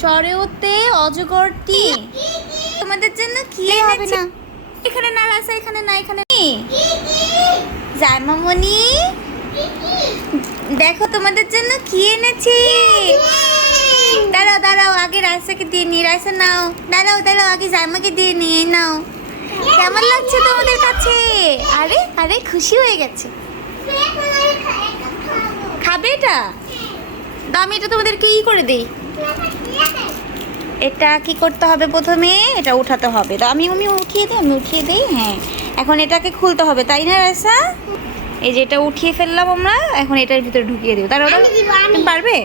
সরেওতে অজগরটি তোমাদের জন্য কি এনেছে? এখানে না রাসা, এখানে না, এখানে জামামণি দেখো তোমাদের জন্য কি এনেছি। দাঁড়াও দাঁড়াও, আগে রাইসাকে দিয়ে নি। রাইসা নাও, দাঁড়াও দাঁড়াও, আগে জামাকে দিয়ে নিয়ে নাও। কেমন লাগছে তোমাদের কাছে? আরে আরে খুশি হয়ে গেছে। খাবে এটা? দাও, আমি এটা তোমাদেরকে করে দিই। এটা কি করতে হবে? প্রথমে এটা উঠাতে হবে। তো আমি উঠিয়ে দিই। হ্যাঁ, এখন এটাকে খুলতে হবে, তাই না রাইসা? এই যে এটা উঠিয়ে ফেললাম আমরা, এখন এটার ভিতরে ঢুকিয়ে দিও। তার ওটা তুমি পারবে?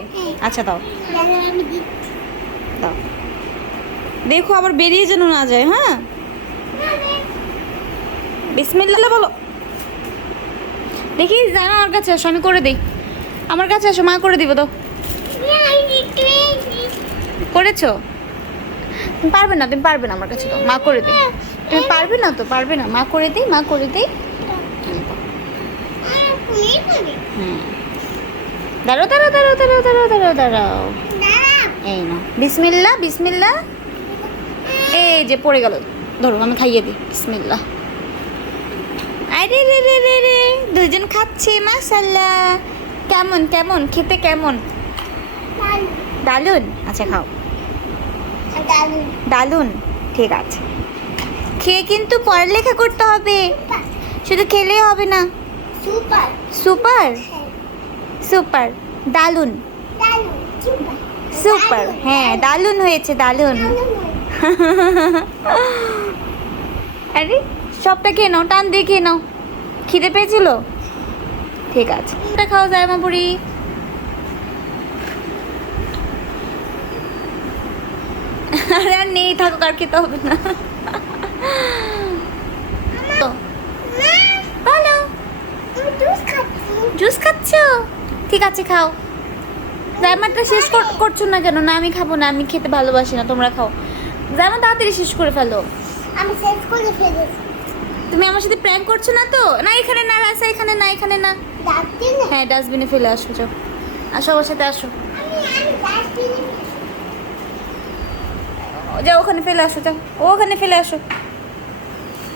আচ্ছা দাও দাও, দেখো আবার বেরিয়ে যেন না যায়। হ্যাঁ, বিসমিল্লাহ বলো। দেখি জানো, আমার কাছে আসো, আমি করে দিই। আমার কাছে আসো, মা করে দিব। তো করেছো? তুমি পারবে না, তুমি পারবে না আমার কাছে। তো মা করে দিই। তুমি পারবে না, তো পারবে না, মা করে দিই, মা করে দিই। হ্যাঁ, দাঁড়াও দাঁড়াও দাঁড়াও দাঁড়াও দাঁড়াও দাঁড়াও দাঁড়াও, এই না, বিসমিল্লাহ বিসমিল্লাহ। এই যে পড়ে গেল, ধরো আমি খাইয়ে দিই। বিসমিল্লাহ। আরে রে রে রে রে, দুজন খাচ্ছে, মাশাআল্লাহ। কেমন কেমন খেতে? কেমন? দারুন। আচ্ছা খাও। দারুন, ঠিক আছে। খেয়ে কিন্তু পড়ালেখা করতে হবে, শুধু খেলেই হবে না। সুপার সুপার, দারুন সুপার। হ্যাঁ, দারুন হয়েছে, দারুন। আরে সবটা খেয়ে নাও, টান দিয়ে খেয়ে নাও। খিদে পেয়েছিল? ঠিক আছে, এটা খাও জামা বুড়ি। আরে আর নেই, থাকুক, আর খেতে হবে না। বলো, জুস খাচ্ছ? ঠিক আছে খাও। জামাটা শেষ করছো না কেন? না আমি খাবো না, আমি খেতে ভালোবাসি না, তোমরা খাও। জামা তাড়াতাড়ি শেষ করে ফেলো। আমি শেষ করে ফেলেছি। তুমি আমার সাথে প্র্যাঙ্ক করছো না তো? না এখানে না রাসা, এখানে না, এখানে না। ডাস্টবিনে? হ্যাঁ, ডাস্টবিনে ফেলে আসো। যাও, আসো আমার সাথে, আসো। আমি ডাস্টবিনে। যাও ওখানে ফেলে আসো, যাও ওখানে ফেলে আসো।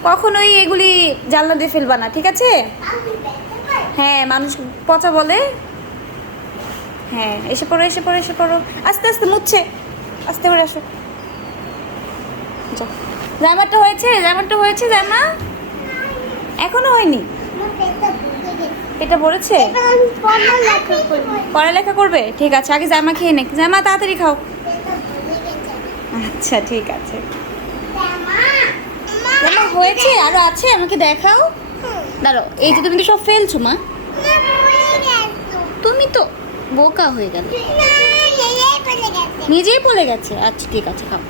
কখনোই এগুলি জানলা দিয়ে ফেলবা না, ঠিক আছে? আমি দেখতে পাই। হ্যাঁ, মানুষ পচা বলে। হ্যাঁ, এসে পড়ো, এসে পড়ো, এসে পড়ো। আস্তে আস্তে মুছছে, আস্তে করে আসো। যাও, জামাটা হয়েছে, জামাটা হয়েছে। জামা এখনো হয়নি। আমার পেটটা ভরে গেছে। এটা বলেছে এবার আমি পড়ালেখা করব। পড়ালেখা করবে? ঠিক আছে, আগে জামা খেয়ে নে। জামা তাড়াতাড়ি খাও। পেটটা ভরে গেছে। আচ্ছা ঠিক আছে। মা, জামা হয়েছে? আরো আছে, আমাকে দেখাও। দাঁড়াও, এই যে তুমি তো সব ফেলছো মা। তুমি তো বোকা হয়ে গেল, নিজেই পড়ে গেছে। আচ্ছা ঠিক আছে, খাও।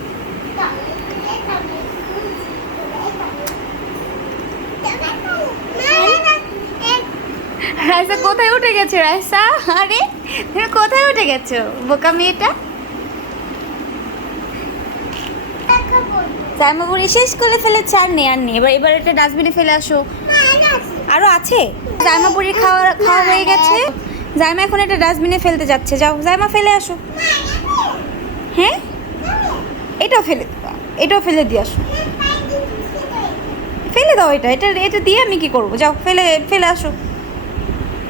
রাইসা কোথায় উঠে গেছে? রাইসা, আরে তুমি কোথায় উঠে গেছো বোকা মেয়েটা? জামা বুড়ি শেষ করে ফেলেছে, আর নেই আর নেই। এবার এটা ডাস্টবিনে ফেলে আসো। আরো আছে? জামা বুড়ি খাওয়া খাওয়া হয়ে গেছে। জামা এখন এটা ডাস্টবিনে ফেলতে যাচ্ছে। যাও জামা ফেলে আসো। হ্যাঁ, এটাও ফেলে দাও, এটাও ফেলে দিয়ে আসো। ফেলে দাও এটা, এটা এটা দিয়ে আমি কি করবো? যাও ফেলে ফেলে আসো।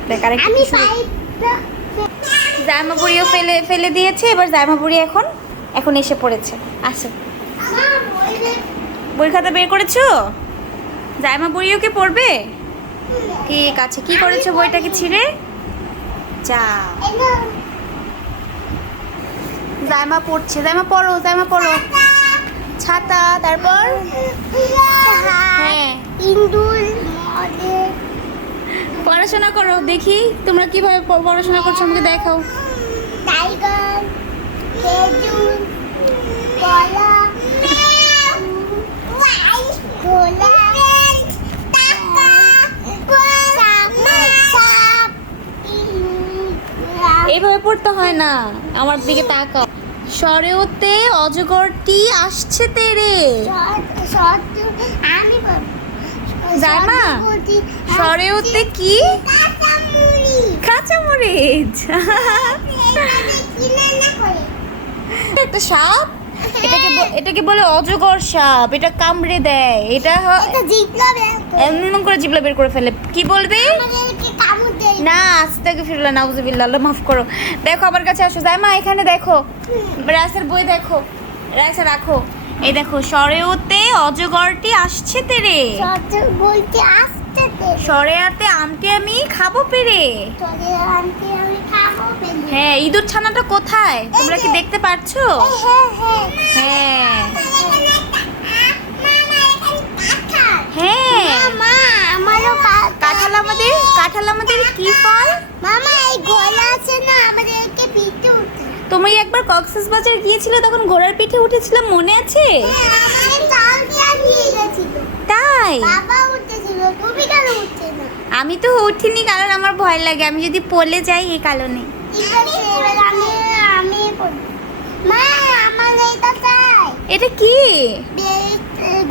দেখ আরেকটা আমি কি শুরু। পাইপটা জামা বুড়িও ফেলে ফেলে দিয়েছে। এবার জামা বুড়ি এখন এখন এসে পড়েছে। আসো, আমার বইলে বই খাতা বের করেছো? জামা বুড়িও কি পড়বে? ঠিক আছে, কি করেছো বইটাকে ছিঁড়ে? যাও, এলো জামা পড়ছে। জামা পড়ো, জামা পড়ো। ছাতা, তারপর হ্যাঁ, ইন্দুল মডে পড়াশোনা করো। দেখি তোমরা কিভাবে পড়াশোনা করছো, আমাকে দেখাও। টাইগার খেজুর কলা গোলা টাকা সাপ এইভাবে পড়তে হয় না, আমার দিকে তাকাও। সরেওতে অজগরটি আসছে তেরে। আমি জামা সরেওতে কি? কাঁচামরিচ। একটা সাপ, এটাকে বলে অজগর সাপ, এটা কামড়ে দেয়, এটা এটা জিতলা বের এমন করে জিবলা বের করে ফেলে। কি বলবে? আমাদেরকে কামড় দেয় না, আস্তাগফিরুল্লাহ, নাউজুবিল্লাহ, আল্লাহ মাফ করো। দেখো আমার কাছে আসো জাইমা, এখানে দেখো রাইসার বই দেখো, রাইসা রাখো। এই দেখো, সরেওতে অজগরটি আসছে তেরে, সত্য বলতে আসতে দে সরেয়াতে আমটি আমি খাবো পেরে। চলে আনতে আমি খাবো পেলে হ্যাঁ, ইঁদুর ছানাটা কোথায় তোমরা কি দেখতে পাচ্ছো? হ্যাঁ হ্যাঁ হ্যাঁ মামা এখানে কাঁঠাল হ্যাঁ, মা আমারও কাঁঠাল আমাদের কি ফল? মামা এই ঘোড়া আছে না আমাদেরকে পিঠে উঠে তুমি একবার কক্সবাজার গিয়েছিলে, তখন ঘোড়ার পিঠে উঠেছিলাম, মনে আছে? আমাদের চাল দিয়ে নিয়ে গেছিল তাই? বাবা উঠেছিল তুমি কেন উঠছে না আমি তো উঠিনি, কারণ আমার ভয় লাগে, আমি যদি পড়ে যাই এই কারণে। ঠিক আছে এবার আমি পড়ব মা আমার এটা চাই এটা কি?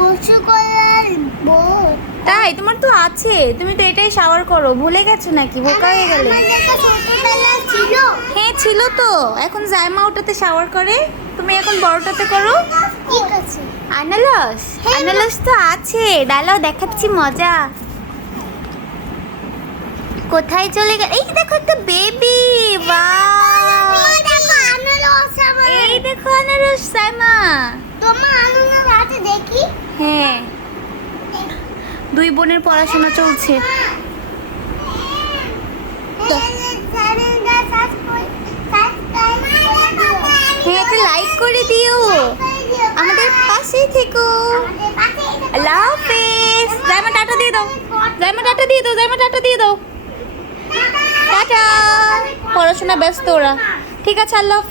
গোসল করার বউ তাই? তোমার তো আছে, তুমি তো এটাই শাওয়ার করো, ভুলে গেছো নাকি? বোকা হয়ে গেলে। আমার এটা ছোটবেলায় ছিল হ্যাঁ ছিল তো, এখন জাইমা ওটাতে শাওয়ার করে, তুমি এখন বড়টাতে করো। ঠিক আছে আনারস, আনারস তো আছে, ডালাও দেখাচ্ছি মজা। কোথায় চলে গেল? এই দেখো একটা বেবি, ওয়াও! দেখো আনারস আমার এই দেখো আনারস জাইমা। তোমার আনারস আছে দেখি হ্যাঁ, দুই বোনের পড়াশোনা চলছে। হ্যাঁ, একটা লাইক করে দিও, আমাদের পাশেই থেকো। আল্লাহ হাফেজ। জাইমা টাটা দিয়ে দাও, জাইমা টাটা দিয়ে দাও, জাইমা টাটা দিয়ে দাও, টাটা। পড়াশোনা ব্যস্ত ওরা। ঠিক আছে, আল্লাহ হাফেজ।